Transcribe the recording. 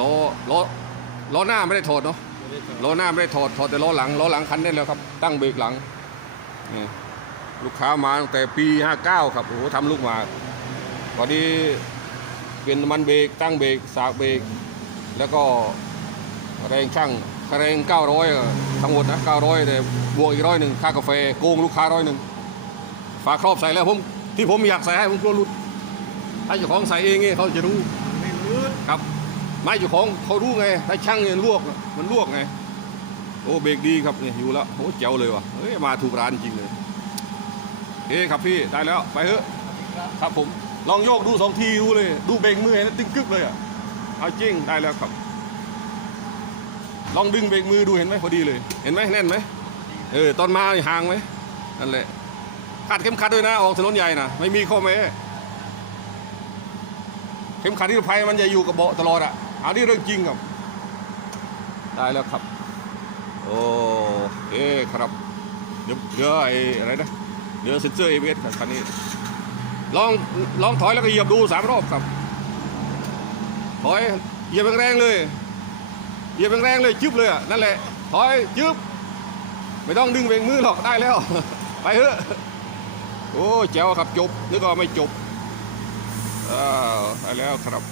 ล้อล้อล้อหน้าไม่ได้ถอดเนาะไม่ได้ต่อล้อหน้าไม่ได้ถอดถอดแต่ล้อหลังล้อหลังคันนี้แล้วครับตั้งเบรกหลังนี่ลูกค้ามาตั้งแต่ปี 59 ครับโอ้โหทำลูกมาพอดีเปลี่ยนน้ำมันเบรกตั้งเบรกสากเบรกแล้วก็แรงช่างแรง900อะทั้งหมดนะ900แต่บวกอีกร้อยหนึ่งค่ากาแฟโกงลูกค้าร้อยหนึ่งฝาครอบใส่แล้วผมที่ผมอยากใส่ให้ผมกลัวหลุดถ้าเจ้าของใส่เองเนี่ยเขาจะรู้ไม่รู้ครับ ไม่เจ้าของเขารู้ไงถ้าช่างเนี่ยลวก มันลวกไง โอ้เบรกดีครับเนี่ยอยู่แล้วโอ้เจ๋วเลยว่ะเฮ้ยมาถูกร้านจริงเลยเฮ้ครับพี่ได้แล้วไปเถอะครับผมลองโยกดูสองทีดูเลย ดูเบรกมือเห็นแล้วตึงกึกเลยอะเอาจริงได้แล้วครับ ลองดึงเบรกมือดูเห็นไหมพอดีเลย เห็นไหมแน่นไหมเออตอนมาห่างไหมนั่นแหละคาดเข็มขัดด้วยนะออกถนนใหญ่นะไม่มีข้อแม้เข็มขัดนิรภัยมันจะอยู่กับเบาะตลอดอะ อันนี้เรื่องจริงครับ ได้แล้วครับ โอเคครับเดี๋ยวเดี๋ยวไอ้อะไรนะเดี๋ยวเซ็นเซอร์เอเวสคันนี้ ลองลองถอยแล้วก็เหยียบดูสามรอบครับ ถอยเหยียบแรงๆเลยเหยียบแรงๆเลยจึ๊บเลยอะนั่นแหละถอยจึ๊บไม่ต้องดึงเบรกมือหรอกได้แล้ว ไปเถอะโอ้แจ๋วครับจบนึกว่าไม่จบอ้าวได้แล้วครับ